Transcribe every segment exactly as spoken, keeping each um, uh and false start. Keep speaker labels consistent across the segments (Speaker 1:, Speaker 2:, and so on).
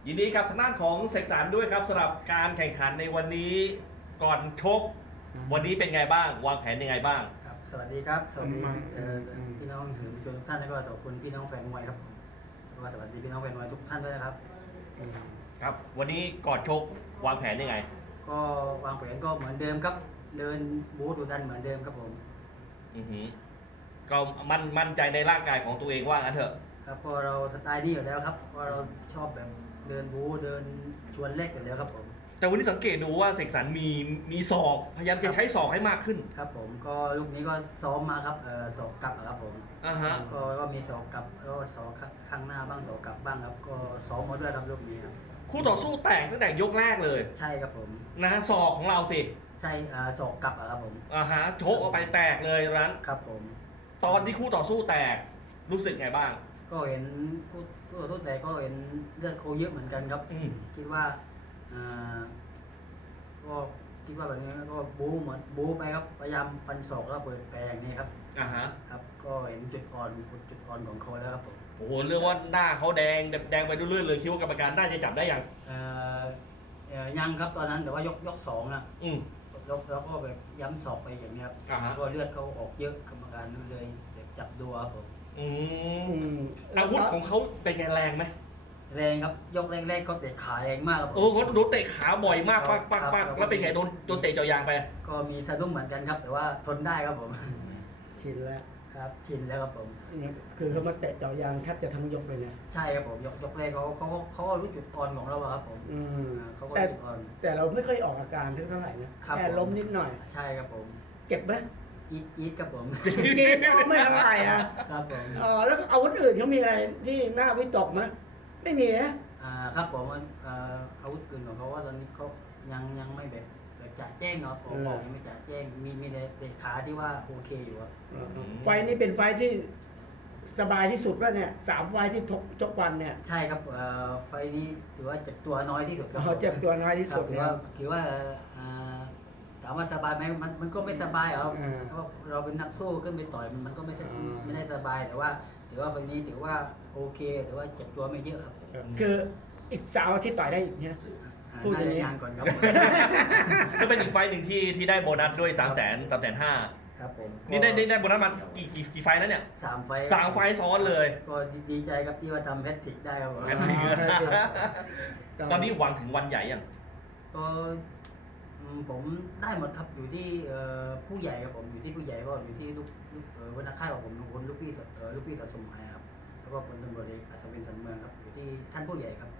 Speaker 1: ยินดีกับทางด้านของเสกสรรด้วยครับสำหรับการแข่งขันในวันนี้ก่อนชกวันนี้เป็นไงบ้าง วางแผนยังไงบ้าง
Speaker 2: ครับสวัสดีครับสวัสดีเอ่อพี่น้องสื่อมวลชนทุกท่านแล้วก็ขอบคุณพี่น้องแฟนมวยครับแล้วก็สวัสดีพี่น้องแฟนมวยทุกท่านด้วยนะครับ
Speaker 1: ครับวันนี้ก่อนชกวางแผนยังไง
Speaker 2: ก็วางแผนก็เหมือนเดิมครับเดินบูธดูดันเหมือนเดิมครับผม
Speaker 1: อือหือก็มั่นมั่นใจในร่างกายของตัวเองว่างั้นเถอะ
Speaker 2: ครับเพราะเราสไตล์นี้อยู่แล้วครับเพราะเราชอบแบบเดินบูธเดินชวนเล็กอยู่แล้วครับผม
Speaker 1: แต่วันนี้สังเกตดูว่าเสกสรรมีมีศอกพยายามจะใช้ศอกให้มากขึ้น
Speaker 2: ครับผมก็ลูกนี้ก็ซ้อมมาครับเออศอกกลับครับผม
Speaker 1: อ่าฮะ
Speaker 2: ก็ก็มีศอกกลับแล้วก็ศอกข้างหน้าบ้างศอกกลับบ้างครับก็ซ้อมมาด้วยครับลูกนี้ครับ
Speaker 1: คู่ต่อสู้แตกตั้งแต่ยกแรกเลย
Speaker 2: ใช่ครับผม
Speaker 1: นะศอกของเราสิ
Speaker 2: ใช่อ่าศอกกลับครับผม
Speaker 1: อ่าฮะโชกออกไปแตกเลยนั้น
Speaker 2: ครับผม
Speaker 1: ตอนที่คู่ต่อสู้แตกรู้สึกไงบ้าง
Speaker 2: ก็เห็นคู่คู่ต่อสู้แตกก็เห็นเลือดโคเยอะเหมือนกันครับคิดว่าอ่าก็คิดว่าแบบนี้ก็บู๊เหมือนบู๊ไปครับพยายามฟันศอกแล้วเปิดแปลอย่างนี้ครับ
Speaker 1: อ่าฮะ
Speaker 2: ครับก็เห็นจุดอ่อนจุดอ่อนของเขาแล้วครับผม
Speaker 1: โอ้โหเรื่องว่าหน้าเขาแดงแดงไปเรื่อยๆเลยคิดว่ากรรมการน่าจะจับได้ยัง
Speaker 2: เอ่อยังครับตอนนั้นแต่ว่ายกยกสองนะ
Speaker 1: อืม
Speaker 2: แล้วแล้วก็แบบย้ำศอกไปอย่างนี้ครับก็เลือดเขาออกเยอะกรรมการเลยจับดูครับผม
Speaker 1: อืมอาวุธของเขาเป็นไงแรงไหม
Speaker 2: แรงครับยกแรกๆเขาเตะขาแรงมากครับ
Speaker 1: โอ้เขาโดนเตะขาบ่อยมากปักปักปักแล้วเป็นไงโดนโดนเตะเจาะยางไป
Speaker 2: ก็มีสะดุ้งเหมือนกันครับแต่ว่าทนได้ครับผม
Speaker 3: ชินแล้ว
Speaker 2: ครับชินแล้วครับผม
Speaker 3: คือเขามาเตะเจาะยางแทบจะทั้งยกเลยนะ
Speaker 2: ใช่ครับผมยกยกแรกเขาเขาเขารู้จุดอ่อนของเราครับผม
Speaker 3: อืม
Speaker 2: เขาก็
Speaker 3: แต่
Speaker 2: จุดอ่อน
Speaker 3: แต่เราไม่เคยออกอาการเท่าไหร่นะแค่ล้มนิดหน่อย
Speaker 2: ใช่ครับผม
Speaker 3: เจ็บไหม
Speaker 2: จี๊ดจี๊ดครับผม
Speaker 3: จี๊ดไม่เท่าไหร่อ่ะ
Speaker 2: ครับผม
Speaker 3: อ๋อแล้วอาวุธอื่นเขามีอะไรที่น่าวิตกไหมไม่มีนะ
Speaker 2: อ่าครับผมอาวุธอื่นของเขาว่าตอนนี้เขายังยังไม่แบบแบบจ่าแจ้งครับผมบอกยังไม่จ่าแจ้งมีมีแต่เตะขาที่ว่าโอเคอยู่ครับ
Speaker 3: ไฟนี้เป็นไฟที่สบายที่สุดแล้วเนี่ยสามไฟที่ทกจกวันเนี่ย
Speaker 2: ใช่ครับไฟนี้ถือว่าเจ็บตัวน้อยที่สุดครับ
Speaker 3: เจ็บตัวน้อยที่สุด
Speaker 2: ถือว่าถือว่าถามว่าสบายไหมมันมันก็ไม่สบายครับเพราะเราเป็นนักสู้ขึ้นไปต่อยมันก็ไม่ไม่ได้สบายแต่ว่าถือว่าไฟนี้ถือว่าโอเคถือว่าเจ็บตัวไม่เยอะครับ
Speaker 3: คืออีกสามอาทิตย์ต่อยได้เนี่ย
Speaker 2: พูดอย่างนี้ก่อนครับ
Speaker 1: ก็เป็นอีกไฟหนึ่งที่ที่ได้โบนัสด้วยสามแสนสามแสนห้า
Speaker 2: ครับผม
Speaker 1: นี่ได้ได้โบนัสมากี่กี่กี่ไฟแล้วเนี่ย
Speaker 2: สามไฟ
Speaker 1: สามไฟซ้อนเลย
Speaker 2: ก็ดีใจครับที่ว่าทำแพทริกได้ครับ
Speaker 1: แพทริกตอนนี้หวังถึงวันใหญ่ยัง
Speaker 2: ก็ผมได้หมดครับอยู่ที่ผู้ใหญ่ครับผมอยู่ที่ผู้ใหญ่ก็อยู่ที่ลูกวันนักข่ายของผมคนลูกพี่ลูกพี่สะสมหมายครับแล้วก็พลตำรวจเอกอัศวินสันเมืองครับอยู่ที่ท่านผู้ใหญ่ครับ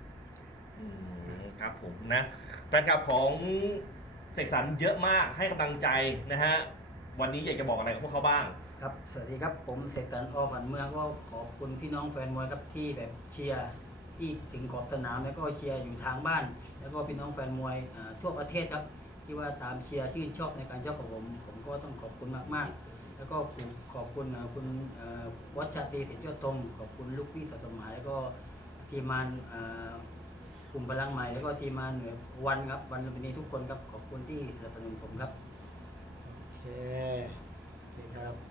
Speaker 1: ครับผมนะแฟนคลับของเสกสรรเยอะมากให้กำลังใจนะฮะวันนี้อยากจะบอกอะไรกับพวกเขาบ้าง
Speaker 2: ครับสวัสดีครับผมเสกสรร อ.ฝันเมืองก็ขอบคุณพี่น้องแฟนมวยครับที่แบบเชียร์ที่ถึงขอบสนามแล้วก็เชียร์อยู่ทางบ้านแล้วก็พี่น้องแฟนมวยทั่วประเทศครับที่ว่าตามเชียร์ชื่นชอบในการชกของผมผมก็ต้องขอบคุณมากๆแล้วก็ขอบคุณคุณวัชรีสิทธิยอดธงขอบคุณลูกพี่สะสมหมายแล้วก็ทีมงานกลุ่มพลังใหม่แล้วก็ทีมงานวันครับวันลุมพินีทุกคนครับขอบคุณที่สนับสนุนผมครับ
Speaker 3: โอเค
Speaker 2: ครับ